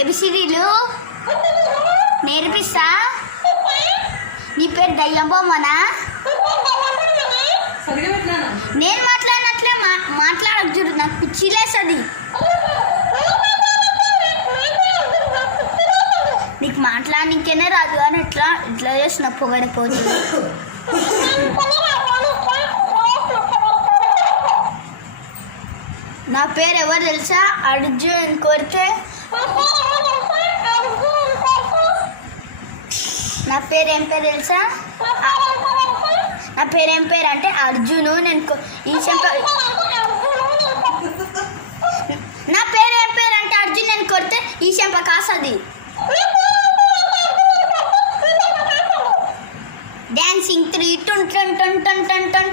ఏబిసిడీలు నేర్పిస్తా. నీ పేరు దయ్యం బొమ్మనా? నేను మాట్లాడినట్లే మాట్లాడకు చూడు, నాకు పిచ్చి లేస్తుంది. నీకు మాట్లాడనికేనే రాదు అని ఇట్లా ఇట్లా చేసిన పొగడిపోతుంది. నా పేరు ఎవరు తెలుసా? అర్జున్ కొడితే నా పేరు ఏం పేరు తెలుసా? నా పేరు ఏం పేరు అంటే అర్జును. నేను ఈ చెంప నా పేరు ఏం పేరు అంటే అర్జున్. నేను కొడితే ఈ చెంప కాస్తుంది. డాన్సింగ్ 3 టన్ టన్ టన్ టన్ టన్ టన్